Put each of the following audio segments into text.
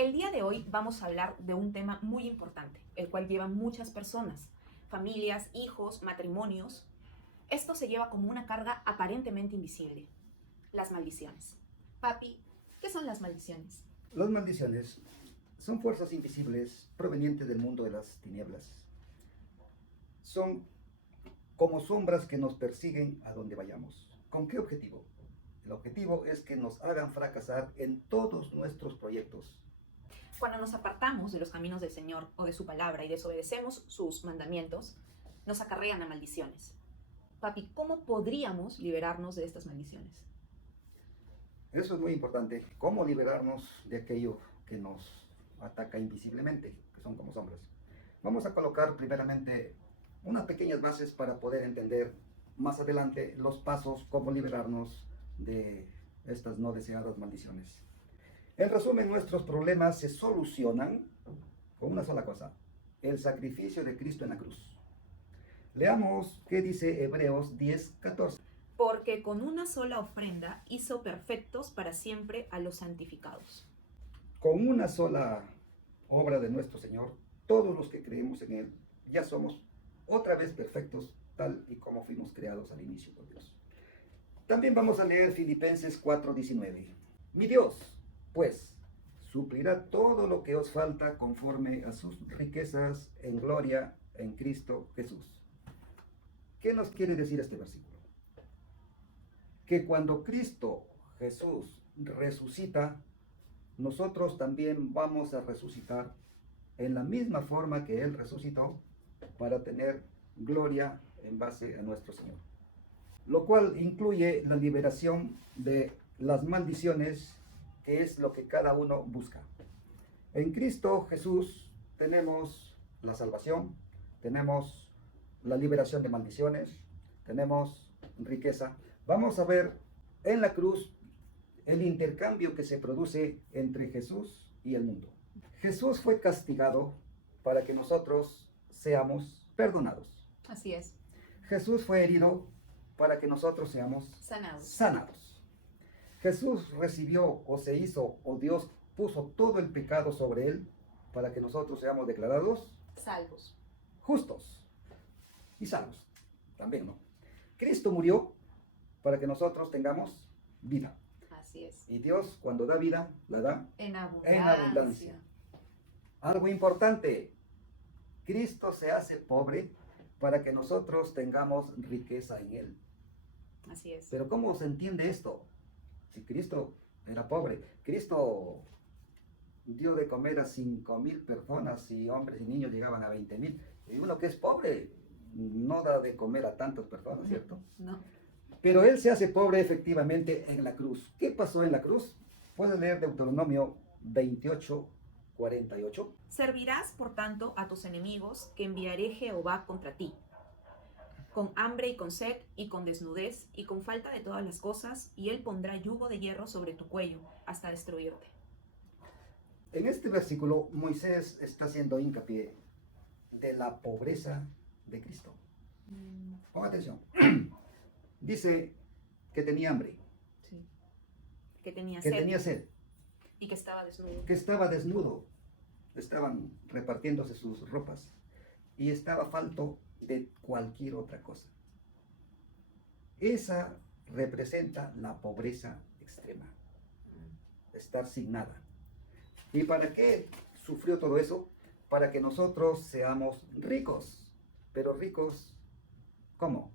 El día de hoy vamos a hablar de un tema muy importante, el cual llevan muchas personas, familias, hijos, matrimonios. Esto se lleva como una carga aparentemente invisible, las maldiciones. Papi, ¿qué son las maldiciones? Las maldiciones son fuerzas invisibles provenientes del mundo de las tinieblas. Son como sombras que nos persiguen a donde vayamos. ¿Con qué objetivo? El objetivo es que nos hagan fracasar en todos nuestros proyectos. Cuando nos apartamos de los caminos del Señor o de su palabra y desobedecemos sus mandamientos, nos acarrean a maldiciones. Papi, ¿cómo podríamos liberarnos de estas maldiciones? Eso es muy importante. ¿Cómo liberarnos de aquello que nos ataca invisiblemente, que son como sombras? Vamos a colocar primeramente unas pequeñas bases para poder entender más adelante los pasos, cómo liberarnos de estas no deseadas maldiciones. En resumen, nuestros problemas se solucionan con una sola cosa: el sacrificio de Cristo en la cruz. Leamos qué dice Hebreos 10:14. Porque con una sola ofrenda hizo perfectos para siempre a los santificados. Con una sola obra de nuestro Señor, todos los que creemos en Él ya somos otra vez perfectos, tal y como fuimos creados al inicio por Dios. También vamos a leer Filipenses 4:19. Mi Dios, pues, suplirá todo lo que os falta conforme a sus riquezas en gloria en Cristo Jesús. ¿Qué nos quiere decir este versículo? Que cuando Cristo Jesús resucita, nosotros también vamos a resucitar en la misma forma que Él resucitó, para tener gloria en base a nuestro Señor. Lo cual incluye la liberación de las maldiciones, que es lo que cada uno busca. En Cristo Jesús tenemos la salvación, tenemos la liberación de maldiciones, tenemos riqueza. Vamos a ver en la cruz el intercambio que se produce entre Jesús y el mundo. Jesús fue castigado para que nosotros seamos perdonados. Así es. Jesús fue herido para que nosotros seamos sanados. Jesús recibió o se hizo, o Dios puso todo el pecado sobre él para que nosotros seamos declarados Salvos. justos y salvos. También, ¿no? Cristo murió para que nosotros tengamos vida. Así es. Y Dios, cuando da vida, la da En en abundancia. Algo importante: Cristo se hace pobre para que nosotros tengamos riqueza en Él. Así es. Pero ¿cómo se entiende esto? Si Cristo era pobre, Cristo dio de comer a 5,000 personas y hombres y niños llegaban a 20,000. Y uno que es pobre no da de comer a tantas personas, ¿cierto? No. Pero Él se hace pobre efectivamente en la cruz. ¿Qué pasó en la cruz? Puedes leer Deuteronomio 28:48. Servirás, por tanto, a tus enemigos, que enviaré Jehová contra ti, con hambre y con sed, y con desnudez, y con falta de todas las cosas, y él pondrá yugo de hierro sobre tu cuello, hasta destruirte. En este versículo, Moisés está haciendo hincapié de la pobreza de Cristo. Ponga atención. Dice que tenía hambre, Sí. Que tenía que sed tenía sed, y que estaba desnudo. que estaba desnudo, estaban repartiéndose sus ropas y estaba falto de cualquier otra cosa. Esa representa la pobreza extrema, estar sin nada. ¿Y para qué sufrió todo eso? Para que nosotros seamos ricos. Pero ricos, ¿cómo?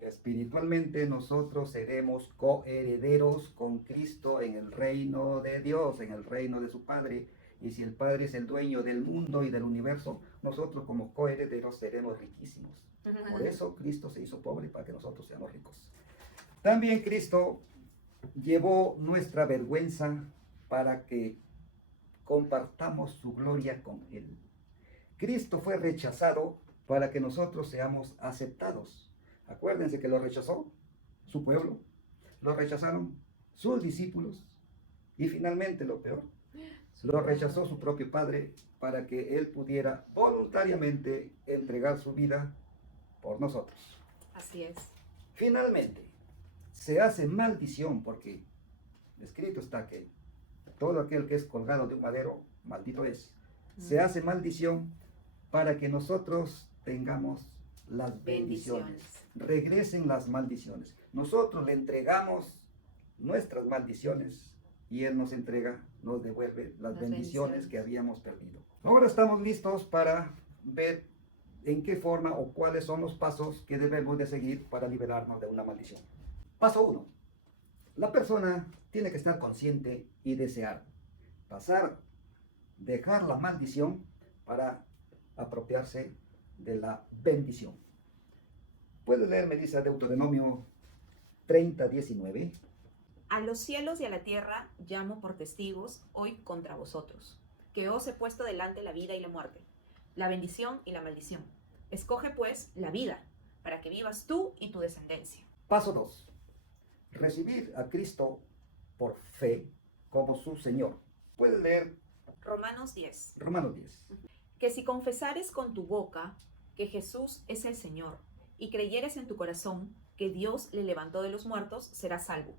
Espiritualmente nosotros seremos coherederos con Cristo en el reino de Dios, en el reino de su Padre. Y si el Padre es el dueño del mundo y del universo, nosotros como coherederos seremos riquísimos. Por eso Cristo se hizo pobre, para que nosotros seamos ricos. También Cristo llevó nuestra vergüenza para que compartamos su gloria con Él. Cristo fue rechazado para que nosotros seamos aceptados. Acuérdense que lo rechazó su pueblo, lo rechazaron sus discípulos, y finalmente, lo peor, lo rechazó su propio Padre, para que Él pudiera voluntariamente entregar su vida por nosotros. Así es. Finalmente, se hace maldición, porque escrito está que todo aquel que es colgado de un madero maldito es. Se hace maldición para que nosotros tengamos las bendiciones. Regresen las maldiciones. Nosotros le entregamos nuestras maldiciones y Él nos entrega, nos devuelve las bendiciones que habíamos perdido. Ahora estamos listos para ver en qué forma o cuáles son los pasos que debemos de seguir para liberarnos de una maldición. Paso 1. La persona tiene que estar consciente y desear dejar la maldición para apropiarse de la bendición. Puedes leer, Melissa, Deuteronomio 30:19. A los cielos y a la tierra llamo por testigos hoy contra vosotros, que os he puesto delante la vida y la muerte, la bendición y la maldición. Escoge pues la vida, para que vivas tú y tu descendencia. Paso 2. Recibir a Cristo por fe como su Señor. Puedes leer Romanos 10. Romanos 10. Que si confesares con tu boca que Jesús es el Señor y creyeres en tu corazón que Dios le levantó de los muertos, serás salvo.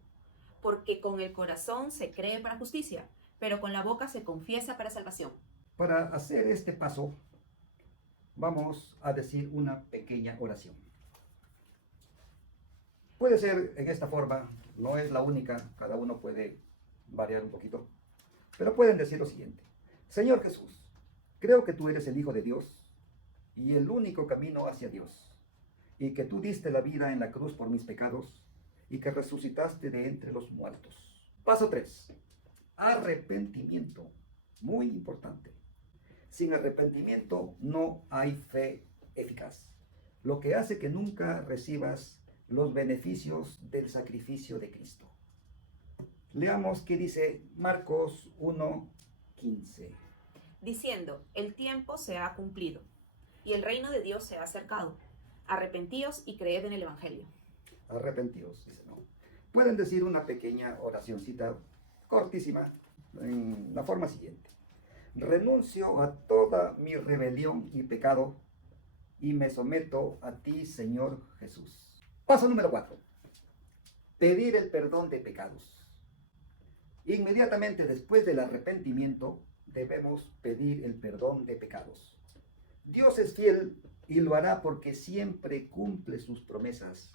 Porque con el corazón se cree para justicia, pero con la boca se confiesa para salvación. Para hacer este paso, vamos a decir una pequeña oración. Puede ser en esta forma, no es la única, cada uno puede variar un poquito, pero pueden decir lo siguiente: Señor Jesús, creo que tú eres el Hijo de Dios y el único camino hacia Dios, y que tú diste la vida en la cruz por mis pecados y que resucitaste de entre los muertos. Paso 3. Arrepentimiento. Muy importante. Sin arrepentimiento no hay fe eficaz, lo que hace que nunca recibas los beneficios del sacrificio de Cristo. Leamos qué dice Marcos 1:15. Diciendo, el tiempo se ha cumplido y el reino de Dios se ha acercado. Arrepentíos y creed en el Evangelio. Arrepentíos, dice, ¿no? Pueden decir una pequeña oracioncita cortísima en la forma siguiente: renuncio a toda mi rebelión y pecado y me someto a ti, Señor Jesús. Paso número 4. Pedir el perdón de pecados. Inmediatamente después del arrepentimiento debemos pedir el perdón de pecados. Dios es fiel y lo hará porque siempre cumple sus promesas.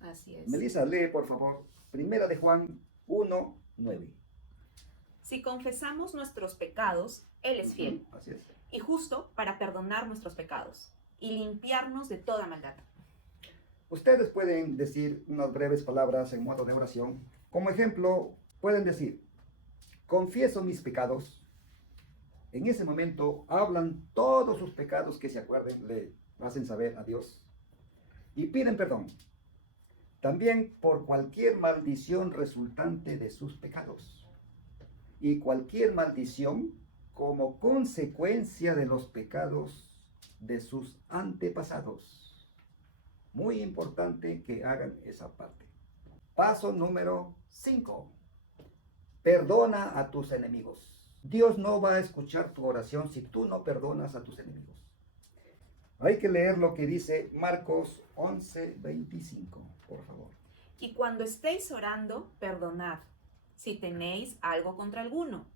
Así es. Melissa, lee por favor 1 de Juan 1:9. Si confesamos nuestros pecados, Él es fiel Así es. y justo para perdonar nuestros pecados y limpiarnos de toda maldad. Ustedes pueden decir unas breves palabras en modo de oración. Como ejemplo, pueden decir: confieso mis pecados. En ese momento hablan todos sus pecados que se acuerden, le hacen saber a Dios y piden perdón. También por cualquier maldición resultante de sus pecados y cualquier maldición como consecuencia de los pecados de sus antepasados. Muy importante que hagan esa parte. Paso número 5. Perdona a tus enemigos. Dios no va a escuchar tu oración si tú no perdonas a tus enemigos. Hay que leer lo que dice Marcos 11:25, por favor. Y cuando estéis orando, perdonad, si tenéis algo contra alguno,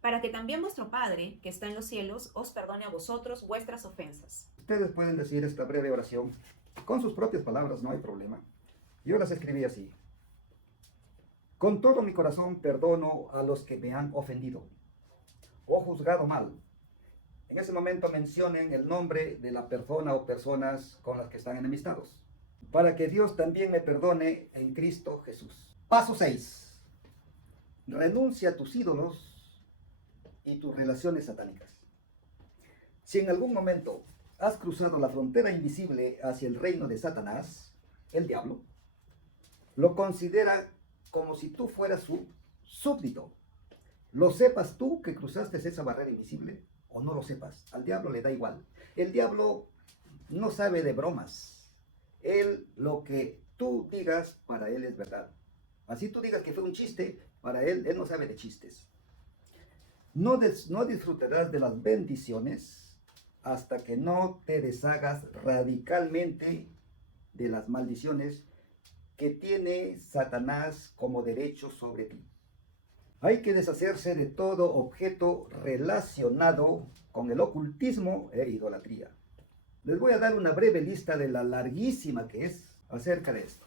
para que también vuestro Padre, que está en los cielos, os perdone a vosotros vuestras ofensas. Ustedes pueden decir esta breve oración con sus propias palabras, no hay problema. Yo las escribí así: con todo mi corazón perdono a los que me han ofendido o juzgado mal. En ese momento mencionen el nombre de la persona o personas con las que están enemistados, para que Dios también me perdone en Cristo Jesús. Paso 6. Renuncia a tus ídolos y tus relaciones satánicas. Si en algún momento has cruzado la frontera invisible hacia el reino de Satanás, el diablo, lo considera como si tú fueras su súbdito. Lo sepas tú que cruzaste esa barrera invisible o no lo sepas, al diablo le da igual. El diablo no sabe de bromas. Él, lo que tú digas, para él es verdad. Así tú digas que fue un chiste, para él no sabe de chistes. No disfrutarás de las bendiciones hasta que no te deshagas radicalmente de las maldiciones que tiene Satanás como derecho sobre ti. Hay que deshacerse de todo objeto relacionado con el ocultismo e idolatría. Les voy a dar una breve lista de la larguísima que es acerca de esto.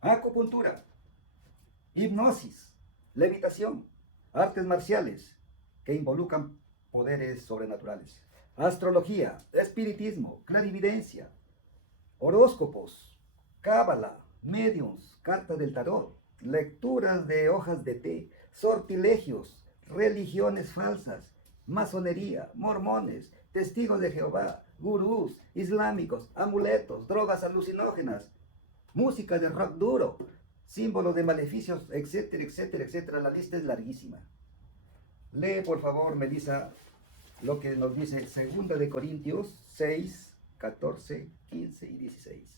Acupuntura, hipnosis, levitación, artes marciales que involucran poderes sobrenaturales, astrología, espiritismo, clarividencia, horóscopos, cábala, mediums, cartas del tarot, lecturas de hojas de té, sortilegios, religiones falsas, masonería, mormones, testigos de Jehová, gurús islámicos, amuletos, drogas alucinógenas, música de rock duro, símbolos de maleficios, etcétera, etcétera, etcétera. La lista es larguísima. Lee, por favor, Melissa, lo que nos dice 2 de Corintios 6, 14, 15 y 16.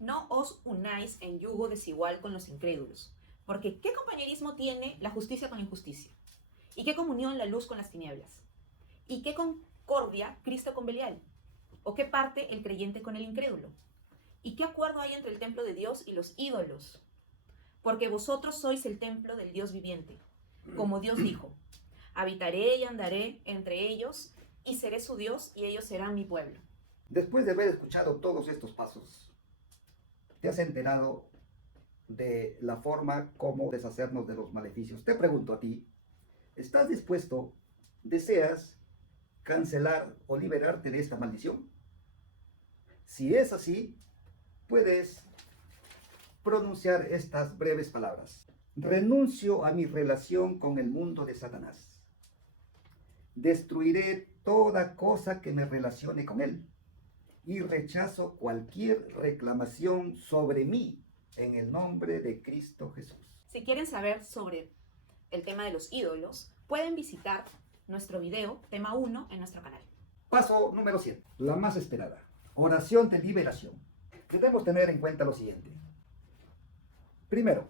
No os unáis en yugo desigual con los incrédulos, porque ¿qué compañerismo tiene la justicia con la injusticia? ¿Y qué comunión la luz con las tinieblas? ¿Y qué concordia Cristo con Belial? ¿O qué parte el creyente con el incrédulo? ¿Y qué acuerdo hay entre el templo de Dios y los ídolos? Porque vosotros sois el templo del Dios viviente. Como Dios dijo, habitaré y andaré entre ellos, y seré su Dios, y ellos serán mi pueblo. Después de haber escuchado todos estos pasos, ¿te has enterado de la forma como deshacernos de los maleficios? Te pregunto a ti, ¿estás dispuesto, deseas cancelar o liberarte de esta maldición? Si es así, puedes pronunciar estas breves palabras. Renuncio a mi relación con el mundo de Satanás. Destruiré toda cosa que me relacione con él y rechazo cualquier reclamación sobre mí en el nombre de Cristo Jesús. Si quieren saber sobre el tema de los ídolos, pueden visitar nuestro video, tema 1, en nuestro canal. Paso número 7, la más esperada, oración de liberación. Debemos tener en cuenta lo siguiente. Primero,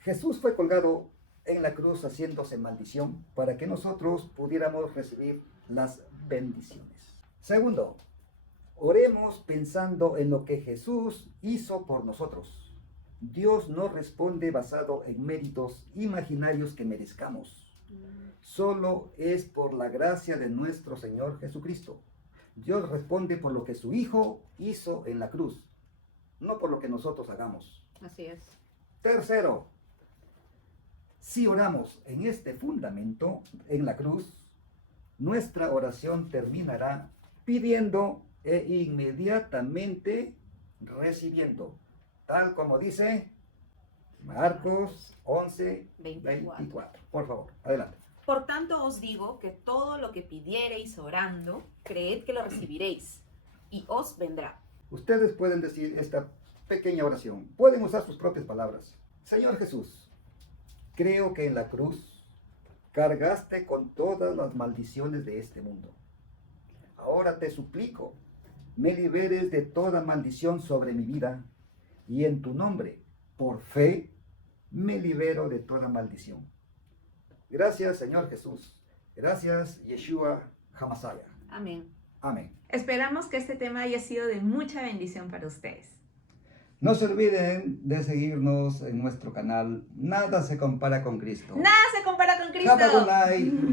Jesús fue colgado en la cruz haciéndose maldición para que nosotros pudiéramos recibir las bendiciones. Segundo, oremos pensando en lo que Jesús hizo por nosotros. Dios no responde basado en méritos imaginarios que merezcamos. Solo es por la gracia de nuestro Señor Jesucristo. Dios responde por lo que su Hijo hizo en la cruz, no por lo que nosotros hagamos. Así es. Tercero, si oramos en este fundamento, en la cruz, nuestra oración terminará pidiendo e inmediatamente recibiendo, tal como dice Marcos 11, 24. Por favor, adelante. Por tanto os digo que todo lo que pidiereis orando, creed que lo recibiréis, y os vendrá. Ustedes pueden decir esta pequeña oración, pueden usar sus propias palabras. Señor Jesús, creo que en la cruz cargaste con todas las maldiciones de este mundo. Ahora te suplico, me liberes de toda maldición sobre mi vida, y en tu nombre, por fe, me libero de toda maldición. Gracias, Señor Jesús. Gracias, Yeshua HaMashiach. Amén. Amén. Esperamos que este tema haya sido de mucha bendición para ustedes. No se olviden de seguirnos en nuestro canal. Nada se compara con Cristo. Nada se compara con Cristo. Have a good night.